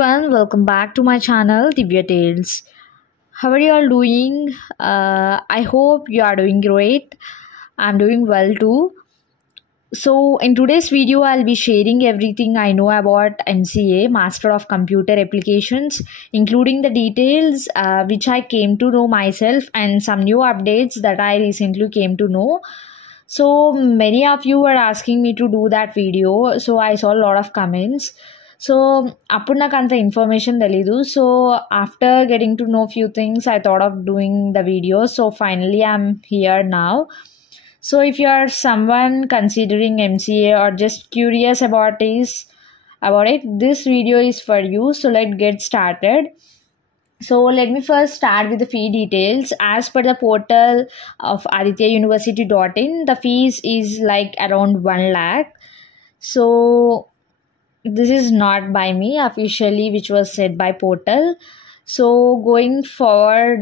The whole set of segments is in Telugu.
everyone, welcome back to my channel Divya Tales. How are you all doing? I hope you are doing great. I'm doing well too. So, in today's video, I'll be sharing everything I know about MCA, Master of Computer Applications, including the details which I came to know myself and some new updates that I recently came to know. So, many of you were asking me to do that video, so I saw a lot of comments. So అప్పుడు నాకు అంత ఇన్ఫర్మేషన్ తెలీదు. So after getting to know few things I thought of doing the video. So finally I'm here now. So if you are someone considering MCA or just curious about it, this video is for you. So let's get started. So let me first start with the fee details. As per the portal of adityauniversity.in, the fees is like around 1 lakh. So this is not by me officially, which was said by portal. So going forward,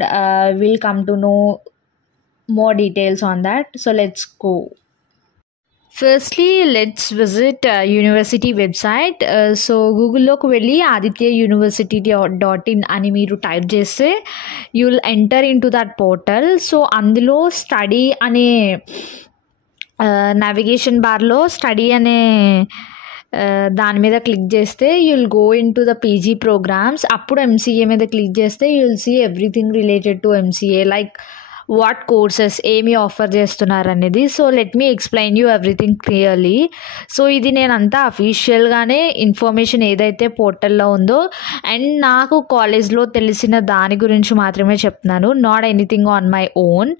we'll come to know more details on that. So let's go. Firstly, let's visit university website. So Google-లోకి వెళ్ళి adityauniversity.in అని మీరు టైప్ చేస్తే you will enter into that portal. So అందులో స్టడీ అనే నావిగేషన్ బార్లో స్టడీ అనే దాని మీద క్లిక్ చేస్తే you will go in to the PG programmes. అప్పుడు ఎంసీఏ మీద క్లిక్ చేస్తే you will see everything related to MCA, like what courses ఏమి ఆఫర్ చేస్తున్నారు అనేది. So let me explain you everything clearly. So ఇది నేనంతా అఫీషియల్గానే ఇన్ఫర్మేషన్ ఏదైతే పోర్టల్లో ఉందో అండ్ నాకు కాలేజ్లో తెలిసిన దాని గురించి మాత్రమే చెప్తున్నాను, not anything on my own.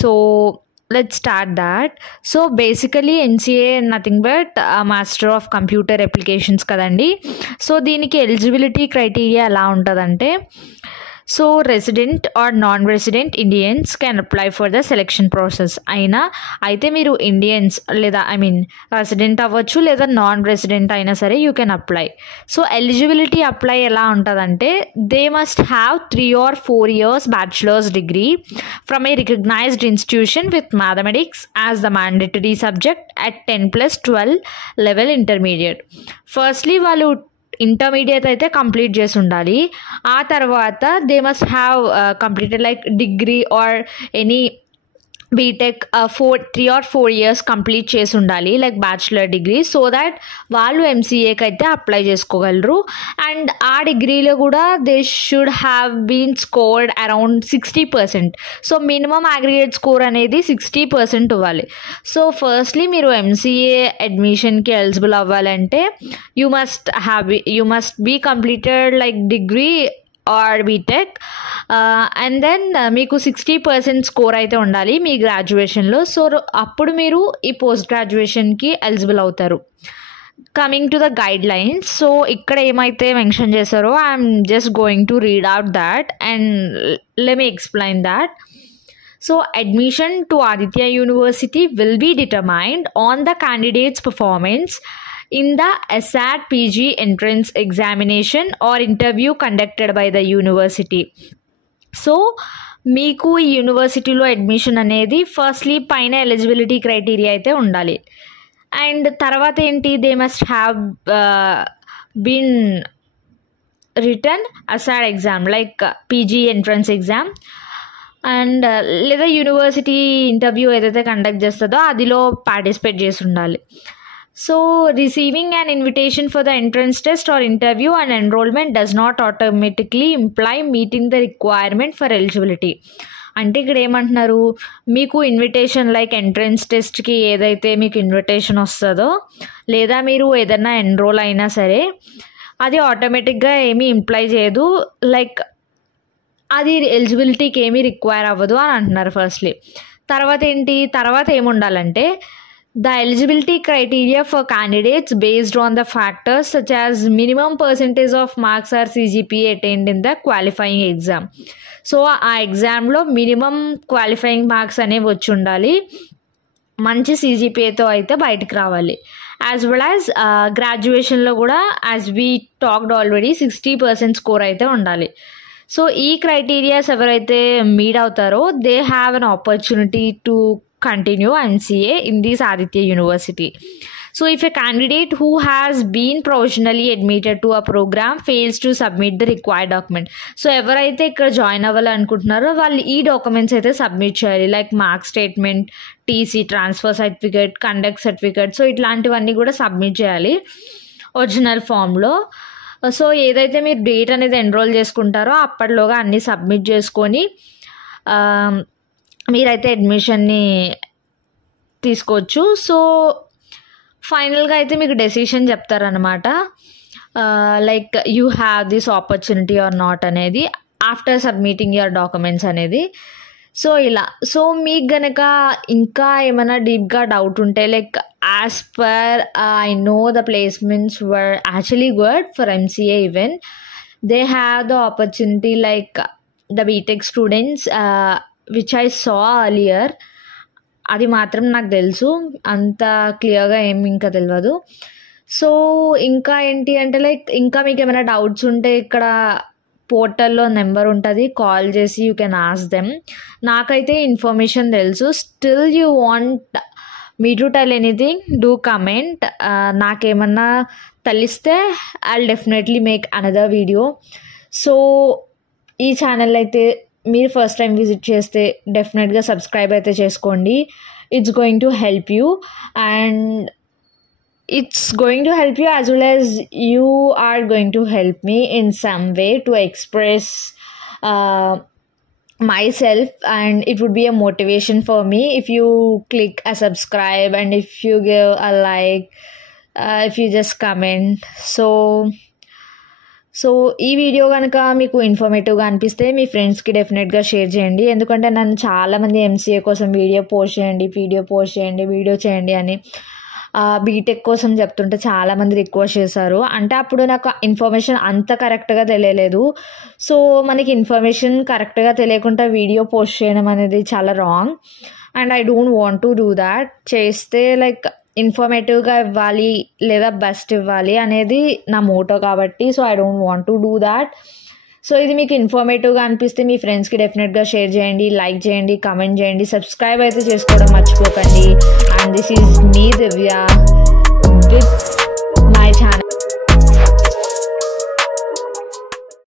So let's start that. So basically MCA nothing but Master of Computer Applications kadandi. So దీనికి ఎలిజిబిలిటీ క్రైటీరియా ఎలా ఉంటుందంటే, so resident or non resident Indians can apply for the selection process. అయితే మీరు ఇండియన్స్ లేదా రెసిడెంట్ అవ్వచ్చు లేదా నాన్ రెసిడెంట్ అయినా సరే you can apply. So eligibility apply ఎలా ఉంటుందంటే, they must have 3 or 4 years bachelor's degree from a recognised institution with mathematics as the mandatory subject at 10+12 level intermediate. Firstly వాళ్ళు ఇంటర్మీడియట్ అయితే కంప్లీట్ చేసి ఉండాలి. ఆ తర్వాత they must have completed like degree or any BTech 3 or 4 years complete చేసి ఉండాలి, like bachelor degree, so that వాళ్ళు ఎంసీఏకి అయితే అప్లై చేసుకోగలరు. అండ్ ఆ డిగ్రీలో కూడా they should have been scored around 60%. So minimum aggregate score అనేది 60% ఇవ్వాలి. సో ఫస్ట్లీ మీరు ఎంసీఏ అడ్మిషన్కి ఎలిజిబుల్ అవ్వాలంటే you must be completed like degree or BTech and then మీకు 60% స్కోర్ అయితే ఉండాలి మీ గ్రాడ్యుయేషన్లో. సో అప్పుడు మీరు ఈ పోస్ట్ గ్రాడ్యుయేషన్కి ఎలిజిబుల్ అవుతారు. Coming to the guide lines, so ఇక్కడ ఏమైతే మెన్షన్ చేశారో I'm just going to read out that and let me explain that. So admission to Aditya University will be determined on the candidate's performance in the SAT PG entrance examination or interview conducted by the university. So మీకు ఈ యూనివర్సిటీలో అడ్మిషన్ అనేది ఫస్ట్లీ పైన ఎలిజిబిలిటీ క్రైటీరియా అయితే ఉండాలి. అండ్ తర్వాత ఏంటి, they must have been return అసాడ్ exam like PG entrance exam and లేదా యూనివర్సిటీ ఇంటర్వ్యూ ఏదైతే కండక్ట్ చేస్తుందో అదిలో పార్టిసిపేట్ చేసి ఉండాలి. So receiving an invitation for the entrance test or interview and enrollment does not automatically imply meeting the requirement for eligibility. అంటే ఇక్కడ ఏమంటున్నారు, మీకు ఇన్విటేషన్ లైక్ ఎంట్రన్స్ టెస్ట్కి ఏదైతే మీకు ఇన్విటేషన్ వస్తుందో లేదా మీరు ఏదైనా ఎన్రోల్ అయినా సరే అది ఆటోమేటిక్గా ఏమీ ఇంప్లై చేయదు, లైక్ అది ఎలిజిబిలిటీకి ఏమీ రిక్వైర్ అవ్వదు అని అంటున్నారు ఫస్ట్లీ. తర్వాత ఏముండాలంటే, the eligibility criteria for candidates based on the factors such as minimum percentage of marks or CGPA attained in the qualifying exam. So ఆ ఎగ్జామ్లో మినిమం క్వాలిఫైయింగ్ మార్క్స్ అనేవి వచ్చి ఉండాలి, మంచి CGPAతో అయితే బయటకు రావాలి. యాజ్ వెల్ యాజ్ గ్రాడ్యుయేషన్లో కూడా as we talked already 60% score అయితే ఉండాలి. సో ఈ క్రైటీరియాస్ ఎవరైతే మీట్ అవుతారో they have an opportunity to continue MCA in this Aditya University. So if a candidate who has been provisionally admitted to a program fails to submit the required document, so ఎవరైతే ఇక్కడ జాయిన్ అవ్వాలనుకుంటున్నారో వాళ్ళు ఈ డాక్యుమెంట్స్ అయితే సబ్మిట్ చేయాలి. Like mark statement, TC, transfer certificate, conduct certificate, so ఇట్లాంటివన్నీ కూడా సబ్మిట్ చేయాలి ఒరిజినల్ ఫామ్లో. సో ఏదైతే మీరు డేట్ అనేది ఎన్రోల్ చేసుకుంటారో అప్పటిలోగా అన్నీ సబ్మిట్ చేసుకొని మీరైతే అడ్మిషన్ని తీసుకోవచ్చు. సో ఫైనల్గా అయితే మీకు డెసిషన్ చెప్తారనమాట, like you have this opportunity or not అనేది ఆఫ్టర్ సబ్మిటింగ్ యువర్ డాక్యుమెంట్స్ అనేది. సో ఇలా. సో మీకు గనక ఇంకా ఏమైనా డీప్గా డౌట్ ఉంటే, like as per I know the placements were actually good for MCA even. They have the opportunity like the BTech students which I saw earlier. అది మాత్రం నాకు తెలుసు, అంత క్లియర్గా ఏమి ఇంకా తెలియదు. సో ఇంకా ఏంటి అంటే, లైక్ ఇంకా మీకు ఏమైనా డౌట్స్ ఉంటే ఇక్కడ పోర్టల్లో నెంబర్ ఉంటుంది, కాల్ చేసి యూ కెన్ ఆస్క్ దెమ్. నాకైతే ఇన్ఫర్మేషన్ తెలుసు. Still you want me to tell anything, do comment. నాకేమన్నా తెలిస్తే I'll definitely make another video. So ఈ ఛానల్ అయితే మీరు ఫస్ట్ టైం విజిట్ చేస్తే డెఫినెట్గా సబ్స్క్రైబ్ అయితే చేసుకోండి. It's going to help you, and it's going to help you as well as you are going to help me in some way to express myself, and it would be a motivation for me if you click a subscribe and if you give a like, if you just comment. So ఈ వీడియో కనుక మీకు ఇన్ఫర్మేటివ్గా అనిపిస్తే మీ ఫ్రెండ్స్కి డెఫినెట్గా షేర్ చేయండి. ఎందుకంటే నన్ను చాలామంది MCA కోసం వీడియో పోస్ట్ చేయండి, వీడియో చేయండి అని బీటెక్ కోసం చెప్తుంటే చాలామంది రిక్వెస్ట్ చేశారు. అంటే అప్పుడు నాకు ఇన్ఫర్మేషన్ అంత కరెక్ట్గా తెలియలేదు. సో మనకి ఇన్ఫర్మేషన్ కరెక్ట్గా తెలియకుండా వీడియో పోస్ట్ చేయడం అనేది చాలా wrong, and I don't want to do that. చేస్తే లైక్ ఇన్ఫర్మేటివ్గా ఇవ్వాలి లేదా బెస్ట్ ఇవ్వాలి అనేది నా మోటో కాబట్టి, so I don't want to do that. So ఇది మీకు ఇన్ఫర్మేటివ్గా అనిపిస్తే మీ ఫ్రెండ్స్కి డెఫినెట్గా షేర్ చేయండి, లైక్ చేయండి, కమెంట్ చేయండి, సబ్స్క్రైబ్ అయితే చేసుకోవడం మర్చిపోకండి. And this is me Divya with